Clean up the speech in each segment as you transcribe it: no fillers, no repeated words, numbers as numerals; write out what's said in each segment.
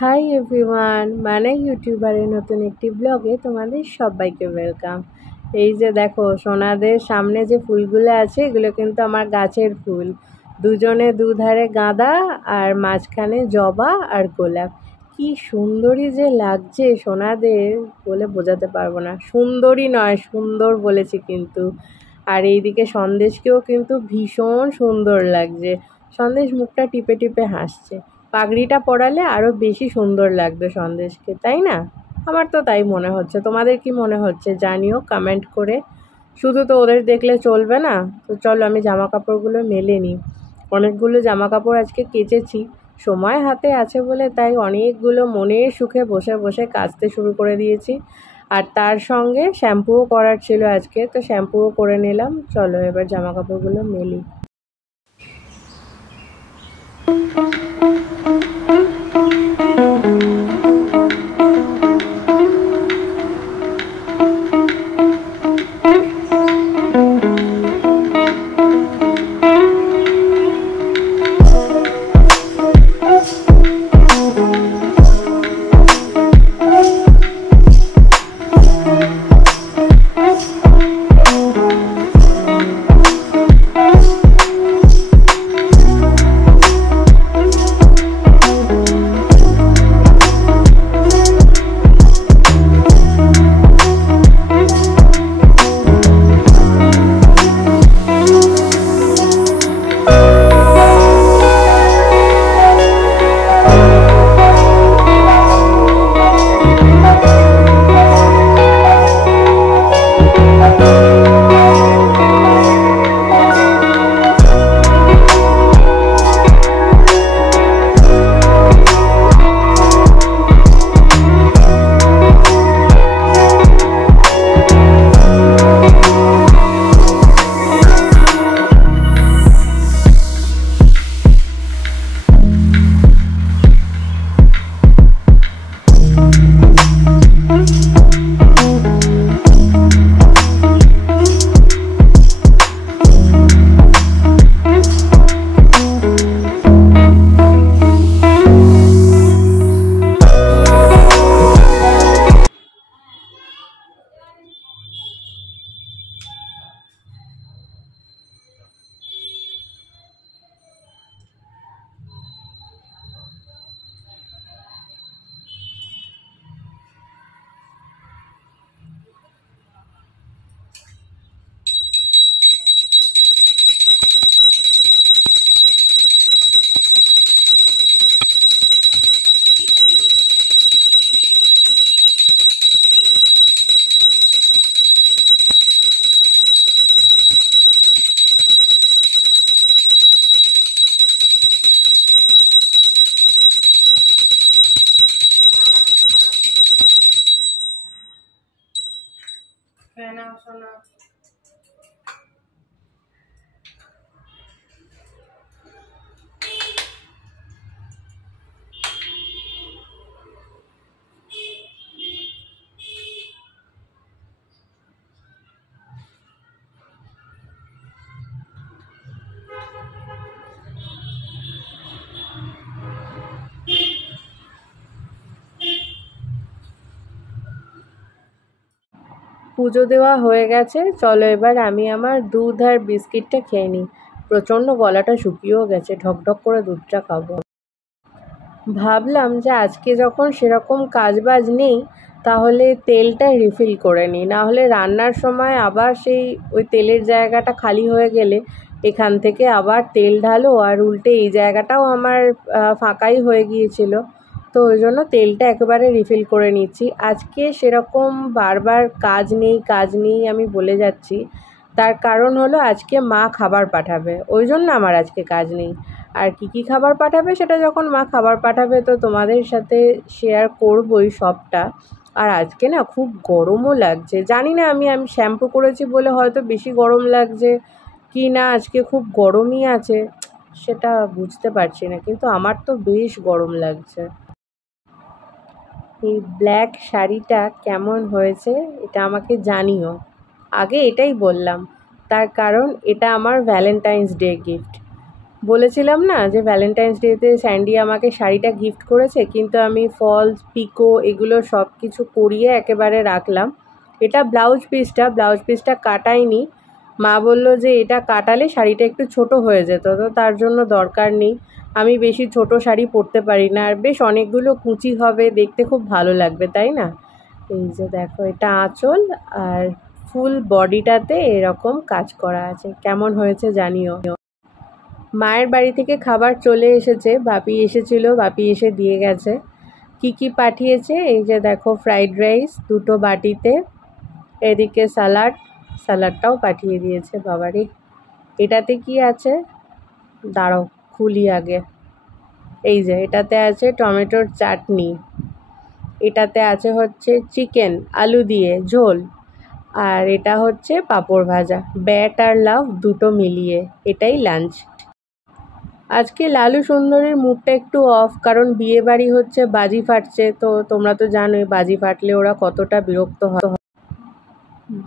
Hi everyone, মানে ইউটিউবারের নতুন একটি ব্লগে তোমাদের সবাইকে ওয়েলকাম। এই যে দেখো সোনাদের সামনে যে ফুলগুলো আছে এগুলো কিন্তু আমার গাছের ফুল। দুজনে দুধারে গাঁদা আর মাঝখানে জবা আর গোলাপ। কি সুন্দরী যে লাগছে সোনাদের, বলে বোঝাতে পারবো না। সুন্দরী নয়, সুন্দর বলেছি কিন্তু। আর এইদিকে সন্দেশকেও কিন্তু ভীষণ সুন্দর লাগছে। সন্দেশ মুখটা টিপে টিপে হাসছে। পাগড়িটা পরালে আরও বেশি সুন্দর লাগবে সন্দেশকে, তাই না? আমার তো তাই মনে হচ্ছে। তোমাদের কি মনে হচ্ছে জানিও কমেন্ট করে। শুধু তো ওদের দেখলে চলবে না, তো চলো আমি জামা কাপড়গুলো মেলে নিই। অনেকগুলো জামা কাপড় আজকে কেচেছি, সময় হাতে আছে বলে তাই অনেকগুলো মনের সুখে বসে বসে কাচতে শুরু করে দিয়েছি। আর তার সঙ্গে শ্যাম্পুও করার ছিল আজকে, তো শ্যাম্পুও করে নিলাম। চলো এবার জামা কাপড়গুলো মেলি। পুজো দেওয়া হয়ে গেছে, চলো এবার আমি আমার দুধ আর বিস্কিটটা খেয়ে নিই। প্রচণ্ড গলাটা শুকিয়েও গেছে, ঢকঢক করে দুধটা খাবো। ভাবলাম যে আজকে যখন সেরকম কাজবাজ নেই, তাহলে তেলটা রিফিল করে নিই, নাহলে রান্নার সময় আবার সেই ওই তেলের জায়গাটা খালি হয়ে গেলে এখান থেকে আবার তেল ঢালো, আর উল্টে এই জায়গাটাও আমার ফাঁকাই হয়ে গিয়েছিল। তো ওই জন্য তেলটা একেবারে রিফিল করে নিচ্ছি। আজকে সেরকম বারবার কাজ নেই আমি বলে যাচ্ছি, তার কারণ হলো আজকে মা খাবার পাঠাবে, ওই জন্য আমার আজকে কাজ নেই। আর কি খাবার পাঠাবে সেটা যখন মা খাবার পাঠাবে তো তোমাদের সাথে শেয়ার করবই সবটা। আর আজকে না খুব গরমও লাগছে, জানি না আমি শ্যাম্পু করেছি বলে হয়তো বেশি গরম লাগছে কি না, আজকে খুব গরমই আছে সেটা বুঝতে পারছি না, কিন্তু আমার তো বেশ গরম লাগছে। এই ব্ল্যাক শাড়িটা কেমন হয়েছে এটা আমাকে জানিও। আগে এটাই বললাম, তার কারণ এটা আমার ভ্যালেন্টাইন্স ডে গিফট। বলেছিলাম না যে ভ্যালেন্টাইন্স ডেতে স্যান্ডি আমাকে শাড়িটা গিফট করেছে, কিন্তু আমি ফলস পিকো এগুলো সব কিছু করিয়ে একেবারে রাখলাম। এটা ব্লাউজ পিসটা কাটাইনি। মা বলল যে এটা কাটালে শাড়িটা একটু ছোট হয়ে যেত, তো তার জন্য দরকার নেই। আমি বেশি ছোট শাড়ি পরতে পারি না, আর বেশ অনেকগুলো কুচি হবে, দেখতে খুব ভালো লাগবে, তাই না? এই যে দেখো, এটা আঁচল, আর ফুল বডিটাতে এরকম কাজ করা আছে। কেমন হয়েছে জানিও। মায়ের বাড়ি থেকে খাবার চলে এসেছে, বাপি এসেছিল, বাপি এসে দিয়ে গেছে। কি কি পাঠিয়েছে এই যে দেখো, ফ্রাইড রাইস 2টো বাটিতে, এদিকে স্যালাডটাও পাঠিয়ে দিয়েছে। বাবারে, এটাতে কি আছে দাঁড়াও খুলি আগে। এই যে এটাতে আছে টমেটোর চাটনি, এটাতে আছে হচ্ছে চিকেন আলু দিয়ে ঝোল, আর এটা হচ্ছে পাঁপড় ভাজা। ব্যাট আর লাভ দুটো মিলিয়ে এটাই লাঞ্চ। আজকে লালু সুন্দরীর মুডটা একটু অফ, কারণ বিয়ে বাড়ি হচ্ছে, বাজি ফাটছে, তো তোমরা তো জানোই বাজি ফাটলে ওরা কতটা বিরক্ত হয়।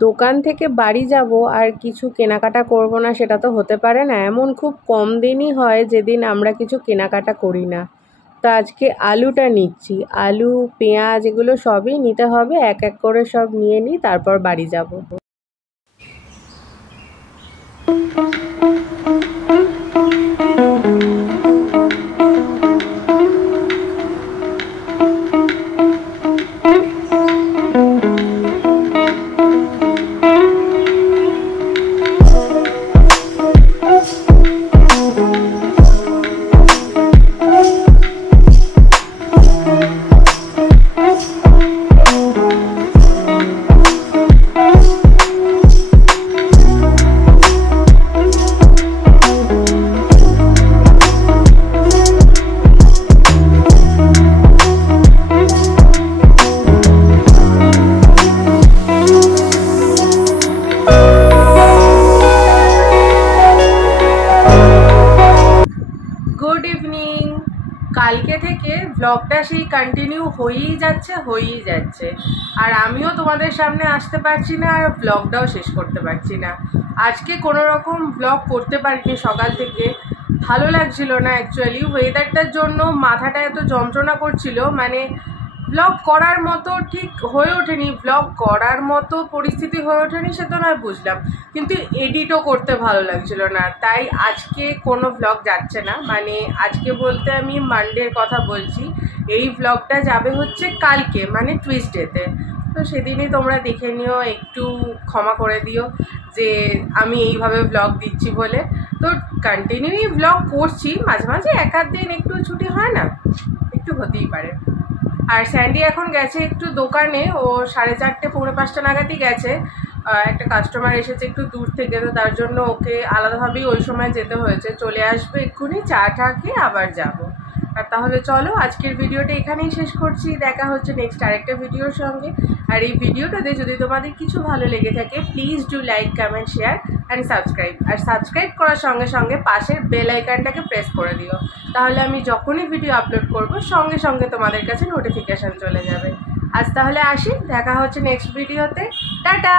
দোকান থেকে বাড়ি যাব আর কিছু কেনাকাটা করব না সেটা তো হতে পারে না। এমন খুব কম দিনই হয় যেদিন আমরা কিছু কেনাকাটা করি না। তো আজকে আলুটা নিচ্ছি, আলু পেঁয়াজ এগুলো সবই নিতে হবে, এক এক করে সব নিয়ে নিই, তারপর বাড়ি যাব। Good evening. কালকে থেকে ব্লগটা সেই কন্টিনিউ হয়েই যাচ্ছে, আর আমিও তোমাদের সামনে আসতে পারছি না, আর ব্লগটাও শেষ করতে পারছি না। আজকে কোনো রকম ব্লগ করতে পারিনি, সকাল থেকে ভালো লাগছিল না। অ্যাকচুয়ালি ওয়েদারটার জন্য মাথাটা এত যন্ত্রণা করছিল, মানে ব্লগ করার মতো ঠিক হয়ে ওঠেনি, ব্লগ করার মতো পরিস্থিতি হয়ে ওঠেনি, সে তো নয় বুঝলাম, কিন্তু এডিটও করতে ভালো লাগছিল না। তাই আজকে কোনো ব্লগ যাচ্ছে না, মানে আজকে বলতে আমি মানডের কথা বলছি। এই ব্লগটা যাবে হচ্ছে কালকে, মানে টুইসডেতে। তো সেদিনই তোমরা দেখে নিও, একটু ক্ষমা করে দিও যে আমি এইভাবে ব্লগ দিচ্ছি বলে। তো কন্টিনিউই ব্লগ করছি, মাঝে মাঝে এক আধ দিন একটু ছুটি হয় না, একটু হতেই পারে। আর স্যান্ডি এখন গেছে একটু দোকানে, ও 4:30 পৌনে 5টা নাগাদই গেছে। একটা কাস্টমার এসেছে একটু দূর থেকে, তো তার জন্য ওকে আলাদাভাবেই ওই সময় যেতে হয়েছে। চলে আসবে এক্ষুনি, চা খেয়ে আবার যাব। আর তাহলে চলো আজকের ভিডিওটা এখানেই শেষ করছি, দেখা হচ্ছে নেক্সট আরেকটা ভিডিওর সঙ্গে। আর এই ভিডিওটাতে যদি তোমাদের কিছু ভালো লেগে থাকে, please do like, comment, share and subscribe. আর সাবস্ক্রাইব করার সঙ্গে সঙ্গে পাশের বেল আইকনটাকে প্রেস করে দিও, তাহলে আমি যখনই ভিডিও আপলোড করব সঙ্গে সঙ্গে তোমাদের কাছে নোটিফিকেশান চলে যাবে। আজ তাহলে আসি, দেখা হচ্ছে নেক্সট ভিডিওতে। টাটা।